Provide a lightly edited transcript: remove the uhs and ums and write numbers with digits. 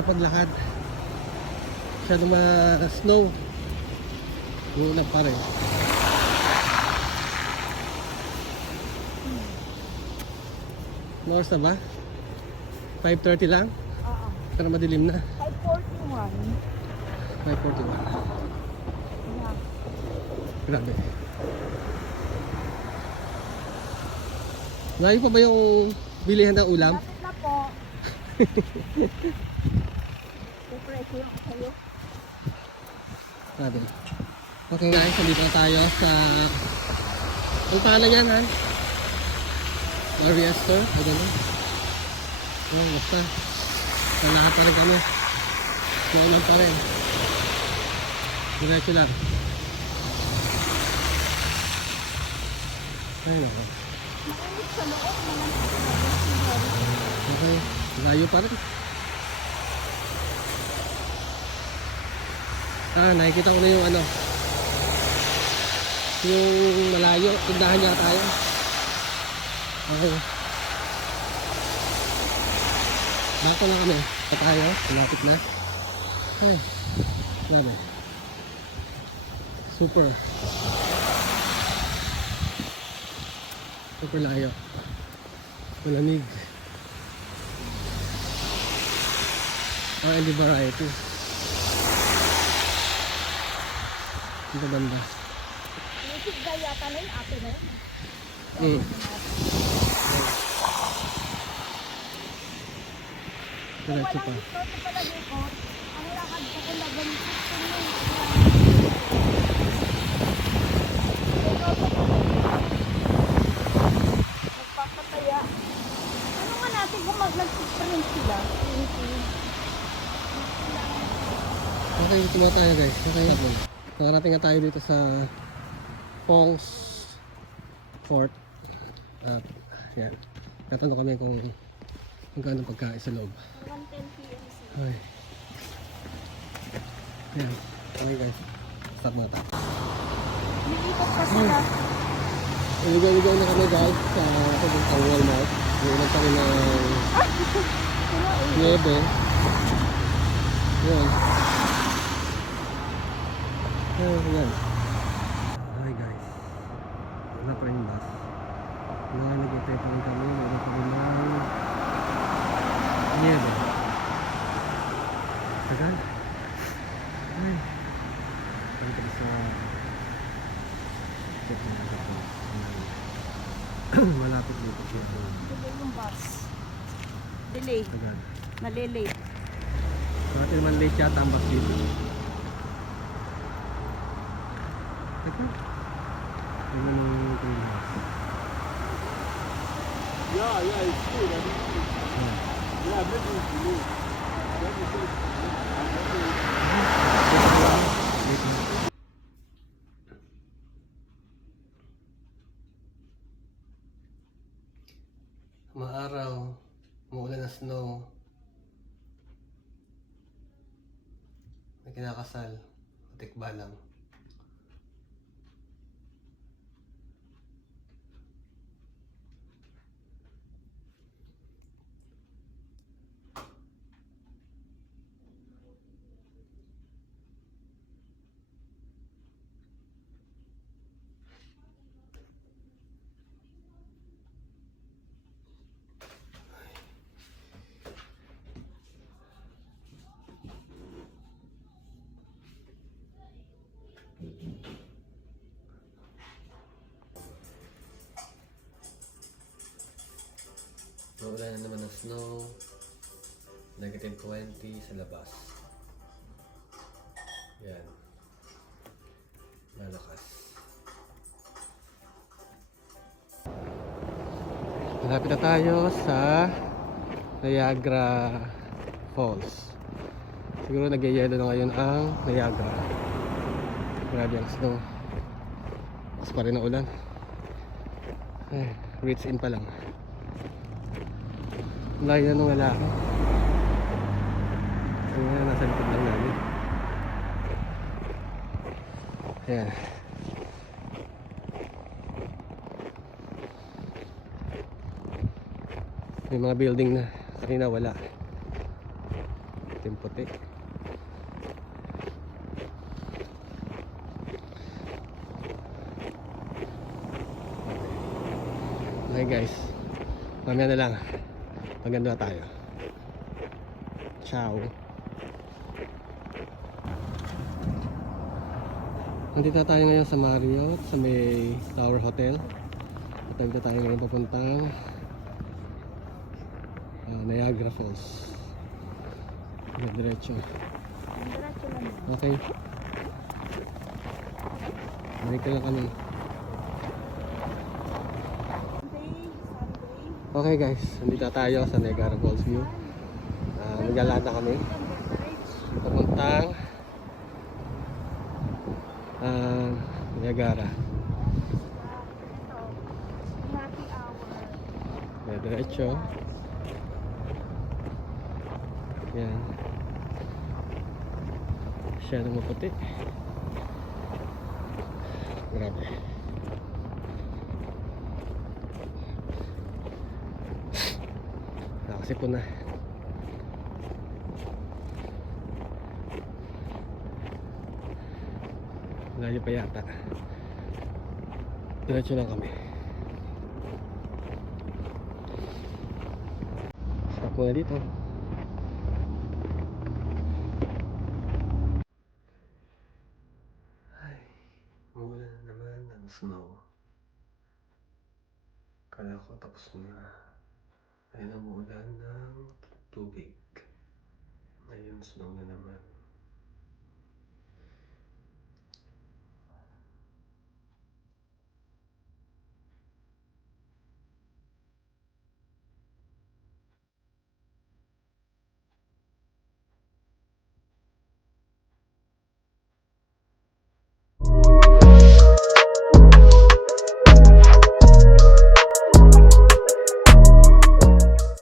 mahirap paglakad. Masyadong snow. Uulan pa rin. Oras na ba? 5:30 lang? Oo. Pero madilim na. 5:41. 5:41. Yeah. Grabe. Layo pa ba yung bilihan ng ulam? Lapit na po. Pupreso lang kayo. Grabe. Okay guys, nandito na tayo sa... Ang pangalan yan, Han? Maria Store? I don't know. Oh, basta. Nalahat pa rin kami. Naulan pa rin. Diretso lang. Ay, nako. Mainit sa loob naman. Okay, layo pa rin. Nakikita ko na yung ano. Yung malayo. Tindahan niya tayo. Okay. Bako lang kami. Tayo. Malapit na. Ay. Grabe. Super. Super layo. Malamig. R&D variety. Ito banda. Music gaya ka na yun. Ate na yun. Diretso pa. Ito pala dito. Ang lakad ko kung naganito. Magpapataya. Ano nga natin kung nag-sprint sila? Okay, tumawa tayo guys. Okay. Nakarating na tayo dito sa Pong's Fort. At yan. Tatanong kami kung magkano pagkain sa loob. 1:10 p.m. Okay. Yan. Okay guys. Start muna tayo. Nilipat pa sila. Iligaw-ligaw na kami guys sa pupuntang Walmart. Iulan kami ng niebe. Yan. Yan. Hi guys. Wala pa rin yung bus. Nag-itay pa rin kami. Wala pa rin ng niebe. Tagal. Ay. Parang kami sa malapit dito siya. Delay yung bus. Delay. Tagal. Nalilate. Bakit naman late yata ang bus dito? Tagal. Ano nung bus? Yeah, it's good. I mean, yeah, maybe it's blue. Maybe it's blue. Maaraw, umuulan na snow. May kinakasal, matikba lang. Maulan na naman ng snow. -20 sa labas. Yan. Malakas. Malapit na tayo sa Niagara Falls. Siguro nagyayelo na ngayon ang Niagara. Grabe ang snow. Mas pa rin ang ulan. Ay, reach in pa lang. Layo na nung lalaki. Ayan, nasa likod lang namin. Ayan. May mga building na. Kanina wala. Ito yung puti. Okay guys, mamaya na lang. Maganda tayo. Ciao. Nandito na tayo ngayon sa Marriott, sa may Tower Hotel. At nandito tayo ngayon papuntang Niagara Falls. Diretso. Diretso lang yun. Okay. Balik na lang kami. Sunday. Okay guys, nandito na tayo sa Niagara Falls view. Naglalakad na kami. Papuntang Niagara. Ito. Happy hour. Diretso. Yan. Masyadong maputi. Grabe. Nakasipon na. Layo pa yata. Diretso lang kami. Stop muna dito. Ay, mula na naman ang snow. Kala ko tapos na. Ay, namulan ng tubig. Ngayon, snow na naman.